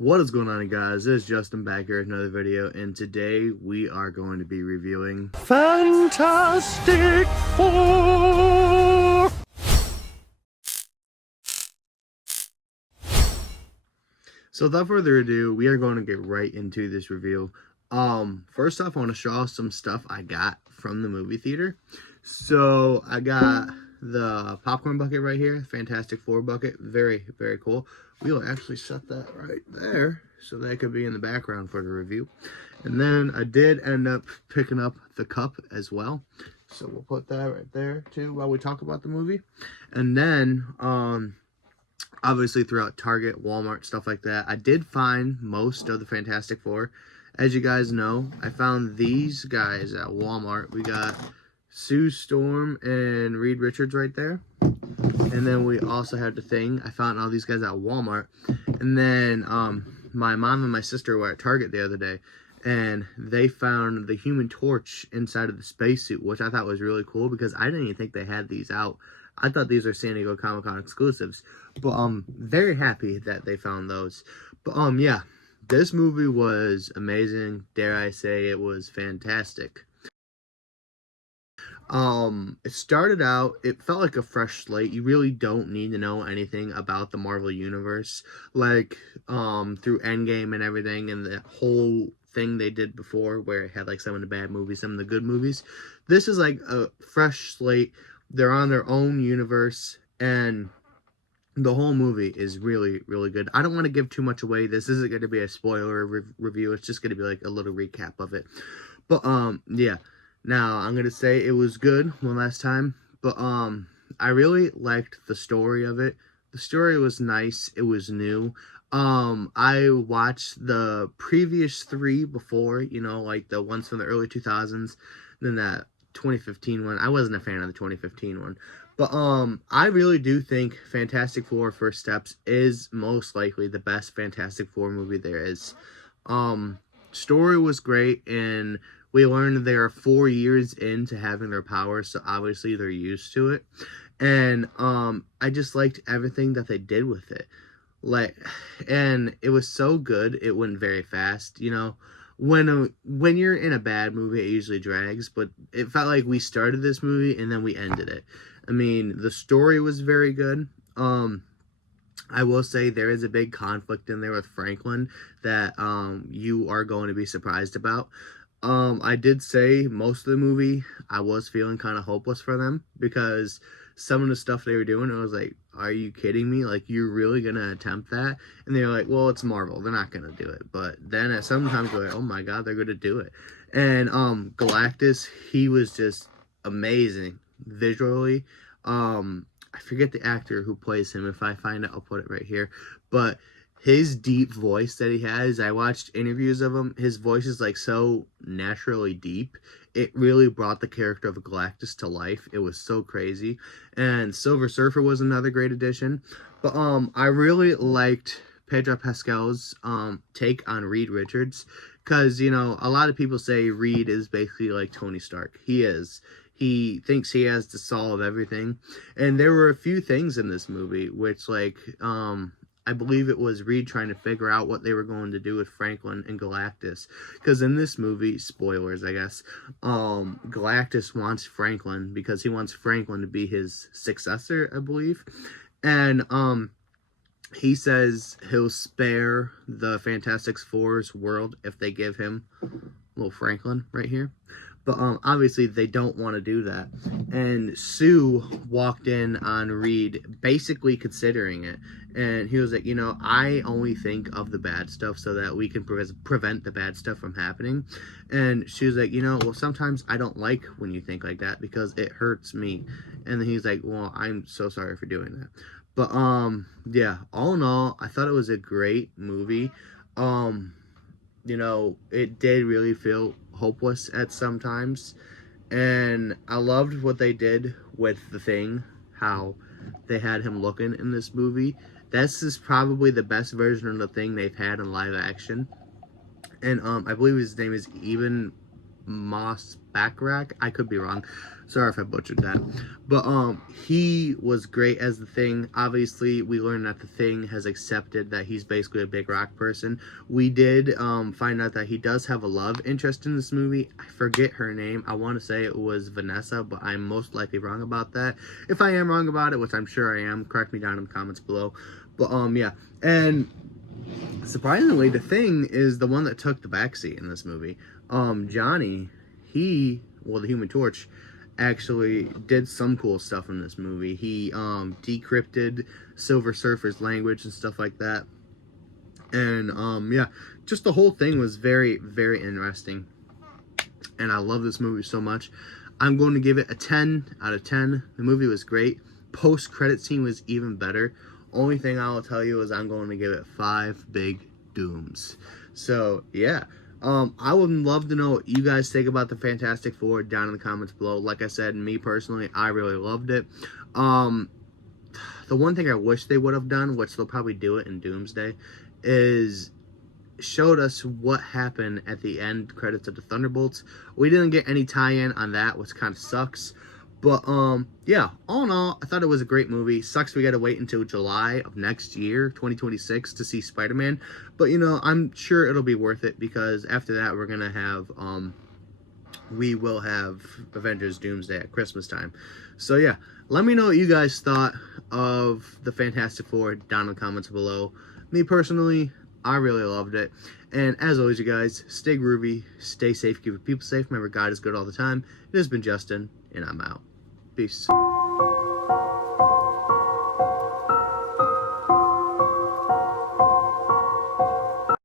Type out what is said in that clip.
What is going on, guys? This is Justin back here with another video, and today we are going to be reviewing Fantastic Four. So without further ado, we are going to get right into this review. First off, I want to show off some stuff I got from the movie theater. So I got the popcorn bucket right here, Fantastic Four bucket. Very, very cool. We'll actually set that right there so that could be in the background for the review. And then I did end up picking up the cup as well. So we'll put that right there too while we talk about the movie. And then, obviously throughout Target, Walmart, stuff like that, I did find most of the Fantastic Four. As you guys know, I found these guys at Walmart. We got Sue Storm and Reed Richards right there. And then we also had the Thing. I found all these guys at Walmart. And then my mom and my sister were at Target the other day, and they found the Human Torch inside of the spacesuit, which I thought was really cool because I didn't even think they had these out. I thought these were San Diego Comic-Con exclusives. But very happy that they found those. But yeah, this movie was amazing. Dare I say it was fantastic. It started out, it felt like a fresh slate. You really don't need to know anything about the Marvel Universe, like, through Endgame and everything, and the whole thing they did before, where it had, like, some of the bad movies, some of the good movies. This is, like, a fresh slate. They're on their own universe, and the whole movie is really, really good. I don't want to give too much away. This isn't going to be a spoiler review. It's just going to be, like, a little recap of it. But, yeah. Now, I'm going to say it was good one last time, but I really liked the story of it. The story was nice. It was new. I watched the previous three before, you know, like the ones from the early 2000s, then that 2015 one. I wasn't a fan of the 2015 one. But I really do think Fantastic Four First Steps is most likely the best Fantastic Four movie there is. Story was great, and we learned they are 4 years into having their powers, so obviously they're used to it. And I just liked everything that they did with it. And it was so good, it went very fast. You know, when you're in a bad movie, it usually drags, but it felt like we started this movie and then we ended it. I mean, the story was very good. I will say there is a big conflict in there with Franklin that you are going to be surprised about. I did say most of the movie I was feeling kind of hopeless for them because some of the stuff they were doing, I was like, are you kidding me? Like, you're really gonna attempt that? And they're like, well, it's Marvel, they're not gonna do it. But then at sometimes you're like, oh my god, they're gonna do it. And Galactus, he was just amazing visually. I forget the actor who plays him. If I find it, I'll put it right here. But his deep voice that he has, I watched interviews of him. His voice is like so naturally deep. It really brought the character of Galactus to life. It was so crazy. And Silver Surfer was another great addition. But I really liked Pedro Pascal's take on Reed Richards, because, you know, a lot of people say Reed is basically like Tony Stark. He is. He thinks he has to solve everything. And there were a few things in this movie which, like, I believe it was Reed trying to figure out what they were going to do with Franklin and Galactus. Because in this movie, spoilers, I guess, Galactus wants Franklin because he wants Franklin to be his successor, I believe. And he says he'll spare the Fantastic Four's world if they give him little Franklin right here. But obviously they don't want to do that. And Sue walked in on Reed basically considering it. And he was like, you know, I only think of the bad stuff so that we can prevent the bad stuff from happening. And she was like, you know, well, sometimes I don't like when you think like that because it hurts me. And then he's like, well, I'm so sorry for doing that. But yeah, all in all, I thought it was a great movie. You know, it did really feel hopeless at some times, and I loved what they did with the Thing, how they had him looking in this movie. This is probably the best version of the Thing they've had in live action. And I believe his name is Evan Moss Backrack. I could be wrong. Sorry if I butchered that. But he was great as the Thing. Obviously, we learned that the Thing has accepted that he's basically a big rock person. We did find out that he does have a love interest in this movie. I forget her name. I want to say it was Vanessa, but I'm most likely wrong about that. If I am wrong about it, which I'm sure I am, correct me down in the comments below. But yeah. And surprisingly, the Thing is the one that took the backseat in this movie. Johnny, the Human Torch, actually did some cool stuff in this movie. He decrypted Silver Surfer's language and stuff like that. And yeah, just the whole thing was very, very interesting. And I love this movie so much. I'm going to give it a 10 out of 10. The movie was great. Post-credit scene was even better. Only thing I'll tell you is I'm going to give it 5 big dooms. So, yeah. I would love to know what you guys think about the Fantastic Four down in the comments below. Like I said, me personally, I really loved it. The one thing I wish they would have done, which they'll probably do it in Doomsday, is showed us what happened at the end credits of the Thunderbolts. We didn't get any tie-in on that, which kind of sucks. But yeah, all in all, I thought it was a great movie. Sucks we gotta wait until July of next year, 2026, to see Spider-Man. But you know, I'm sure it'll be worth it, because after that we're gonna have we will have Avengers Doomsday at Christmas time. So yeah, let me know what you guys thought of the Fantastic Four down in the comments below. Me personally, I really loved it. And as always, you guys, stay groovy, stay safe, keep your people safe. Remember, God is good all the time. It has been Justin, and I'm out. Peace.